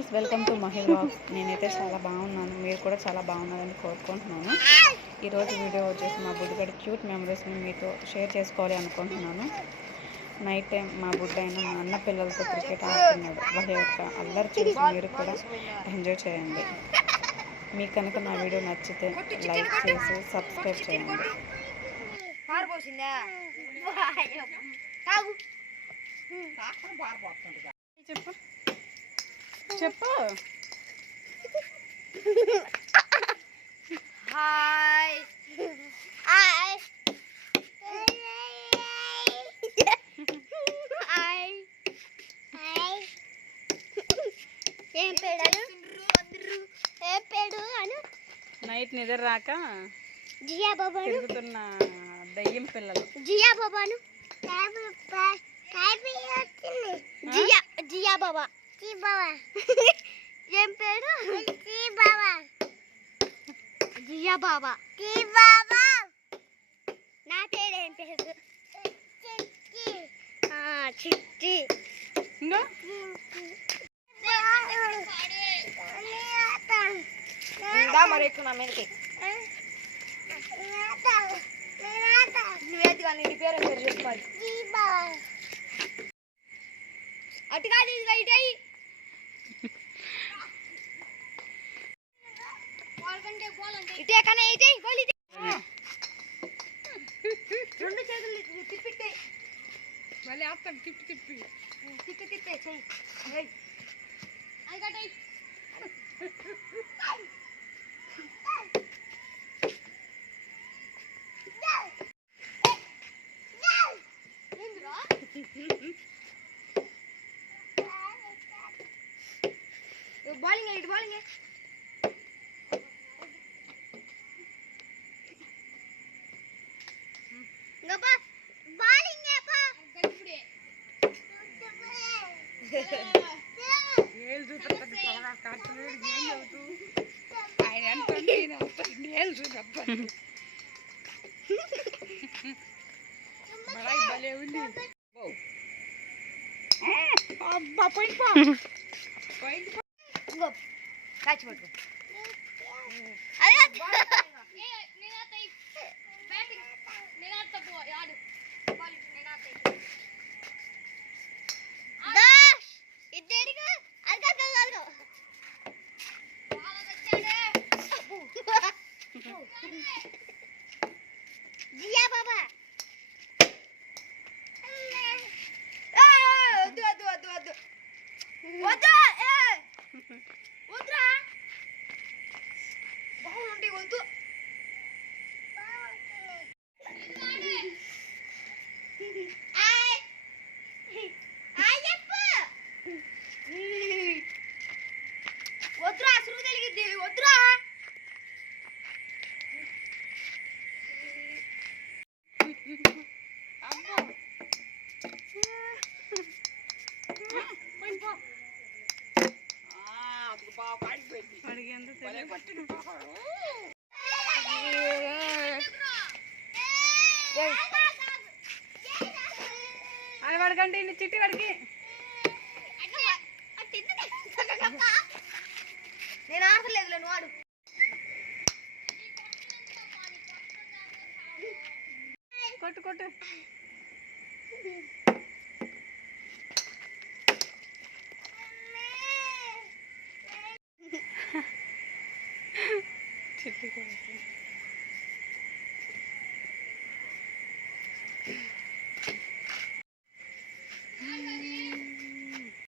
Friends, welcome to Mahi vlogs. నేనైతే చాలా బాగున్నాను, మీరు కూడా చాలా బాగున్నారని కోరుకుంటున్నాను. ఈరోజు వీడియో వచ్చేసి మా బుడ్డగడి క్యూట్ మెమరీస్ని మీతో షేర్ చేసుకోవాలి అనుకుంటున్నాను. నైట్ టైం మా బుడ్డైన మా అన్న పిల్లలతో క్రికెట్ ఆడుతున్నాడు. వాళ్ళ యొక్క అల్లరి చూసి మీరు కూడా ఎంజాయ్ చేయండి. మీకు కనుక నా వీడియో నచ్చితే లైక్ చేసి సబ్స్క్రైబ్ చేయండి. చెప్పు చెప్పు. Hi hi hi hi. ఏం పేడాలు ఏం పేడు అను. నైట్ నిద్ర రాక జియా బాబాను తిరుగుతున్న దయ్యం పిల్లలు. జియా బాబాను జియా జియా బాబా ఏం పేరు జియా బాబా నా పేరు ఏం పేరు చిట్టి. మరి ఎక్కువ నా మీదకి నువ్వేది కానీ నీ పేరు పేరు చెప్పుకోవాలి. అటు కాదు ఇది ఇటు అయ్యి ఇటే కానీ ఇటే గోలి రెండు చేతులు తిప్పిట్టే మళ్ళీ ఆపుతాం. తిప్పి తిప్పి తిప్పి తిప్పే చెయ్యి అది కట్టాయి. బౌలింగ్ ఇటు బౌలింగ్ కాచి పట్టుకో. జియా బాబా వద్దు వద్దు వద్దు వద్దు వద్దు వద్దురా బాగుంటే వద్దు. వద్దురా సురుగు తెలిగిద్ది వద్దురా. అది పడకండి, చిట్టి పడికి. నేను ఆడలేదు నువ్వు ఆడు. కొట్టు కొట్టు.